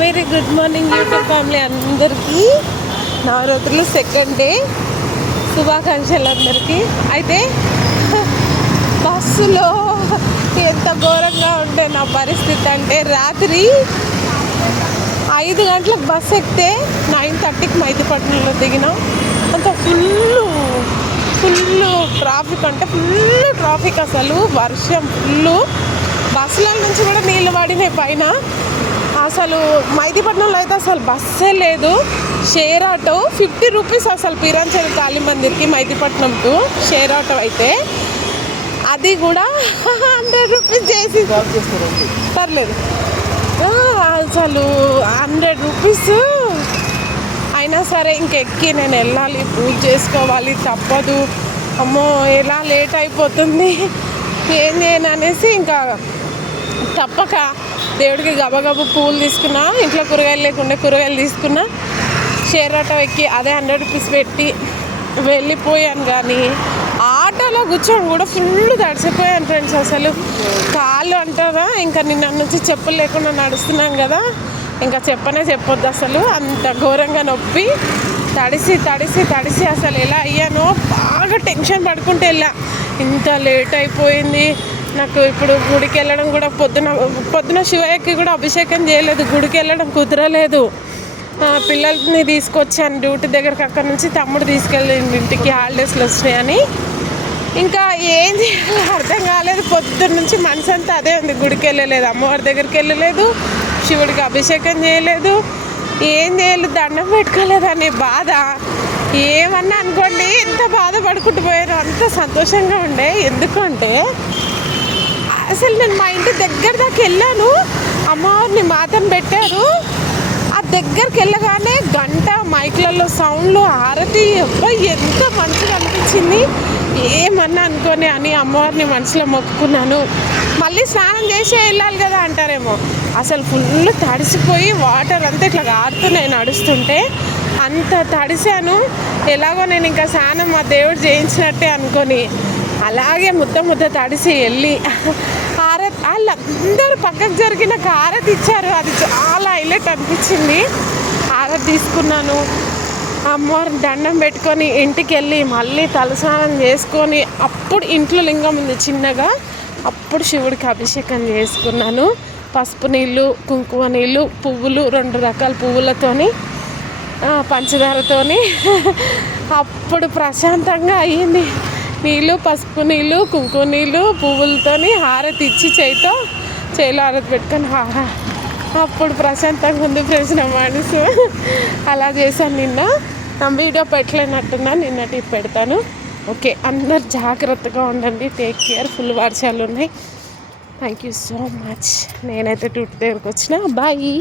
Very good morning YouTube family అందరికీ. నవరాత్రులు second day శుభాకాంక్షలు అందరికీ. అయితే బస్సులో ఎంత ఘోరంగా ఉండే నా పరిస్థితి అంటే, రాత్రి 5 గంటలకు బస్సు ఎక్కితే 9:30కి మైదీపట్నంలో దిగినాం. అంత ఫుల్ ట్రాఫిక్, అంటే ఫుల్ ట్రాఫిక్, అసలు వర్షం ఫుల్. బస్సుల నుంచి కూడా నీళ్ళు పడినాయి పైన. అసలు మైదీపట్నంలో అయితే అసలు బస్సే లేదు. షేర్ ఆటో 50 రూపీస్ అసలు పీరాంచేరి కాళీ మందిర్కి మైదీపట్నం టు షేర్ ఆటో అయితే, అది కూడా 100 రూపీస్ చేసి పర్లేదు. అసలు 100 రూపీస్ అయినా సరే ఇంకెక్కి నేను వెళ్ళాలి, పూజ చేసుకోవాలి, తప్పదు. అమ్మో ఎలా లేట్ అయిపోతుంది, ఏం చేయను అనేసి ఇంకా తప్పక దేవుడికి గబగబు పూలు తీసుకున్నా. ఇంట్లో కూరగాయలు లేకుండా కూరగాయలు తీసుకున్నా. షేర్ ఆటో ఎక్కి అదే 100 రూపీస్ పెట్టి వెళ్ళిపోయాను. కానీ ఆటోలో కూర్చొని కూడా ఫుల్ తడిసిపోయాను ఫ్రెండ్స్. అసలు కాళ్ళు అంటారా, ఇంకా నిన్న నుంచి చెప్పులు లేకుండా నడుస్తున్నాను కదా, ఇంకా చెప్పొద్దు. అసలు అంత ఘోరంగా నొప్పి, తడిసి అసలు ఎలా అయ్యానో బాగా టెన్షన్ పడుకుంటూ వెళ్ళా. ఇంత లేట్ అయిపోయింది నాకు. ఇప్పుడు గుడికి వెళ్ళడం కూడా పొద్దున శివయ్యకి కూడా అభిషేకం చేయలేదు, గుడికి వెళ్ళడం కుదరలేదు. పిల్లల్ని తీసుకొచ్చాను డ్యూటీ దగ్గరకు, అక్కడ నుంచి తమ్ముడు తీసుకెళ్ళింది ఇంటికి, హాలిడేస్లో వచ్చినాయని. ఇంకా ఏం చేయాలో అర్థం కాలేదు. పొద్దున్న నుంచి మనసు అంతా అదే ఉంది. గుడికి వెళ్ళలేదు, అమ్మవారి దగ్గరికి వెళ్ళలేదు, శివుడికి అభిషేకం చేయలేదు, ఏం చేయలేదు, దండం పెట్టుకోలేదు అనే బాధ. ఏమన్నా అనుకోండి, ఎంత బాధపడుకుంటూ పోయాను, అంత సంతోషంగా ఉండే. ఎందుకంటే అసలు నేను మా ఇంటి దగ్గర దాకా వెళ్ళాను, అమ్మవారిని మాతను పెట్టారు. ఆ దగ్గరికి వెళ్ళగానే గంట మైక్లలో సౌండ్లు, హారతి, అబ్బాయి ఎంత మంచిగా అనిపించింది. ఏమన్నా అనుకోని అని అమ్మవారిని మనసులో మొక్కుకున్నాను. మళ్ళీ స్నానం చేసే వెళ్ళాలి కదా అంటారేమో, అసలు ఫుల్ తడిసిపోయి వాటర్ అంతా ఇట్లా కారుతున్నాయి నడుస్తుంటే, అంత తడిసాను. ఎలాగో నేను ఇంకా స్నానం మా దేవుడు చేయించినట్టే అనుకొని అలాగే ముద్ద తడిసి వెళ్ళి హారతి, వాళ్ళందరూ పక్కకు జరిగి నాకు హారతి ఇచ్చారు. అది చాలా హైలైట్ అనిపించింది. హారతి తీసుకున్నాను, అమ్మవారిని దండం పెట్టుకొని ఇంటికి వెళ్ళి మళ్ళీ తలస్నానం చేసుకొని, అప్పుడు ఇంట్లో లింగం ఉంది చిన్నగా, అప్పుడు శివుడికి అభిషేకం చేసుకున్నాను. పసుపు నీళ్ళు, కుంకుమ నీళ్ళు, పువ్వులు, 2 రకాల పువ్వులతోని, పంచదారతోని అప్పుడు ప్రశాంతంగా అయ్యింది. నీళ్ళు, పసుపు నీళ్ళు, కుంకుమ నీళ్ళు, పువ్వులతోని హారతి ఇచ్చి చేయిలో హారతి పెట్టుకొని అప్పుడు ప్రశాంతంగా ఉంది ఫ్రెండ్స్ నా మనసు. అలా చేశాను. నిన్న నా వీడియో పెట్టలేనట్టున్నా, నిన్నటి పెడతాను. ఓకే, అందరు జాగ్రత్తగా ఉండండి, టేక్ కేర్. ఫుల్ వర్షాలు ఉన్నాయి. Thank you so much. నేనైతే డ్యూటీ దగ్గరకు వచ్చిన. బాయ్.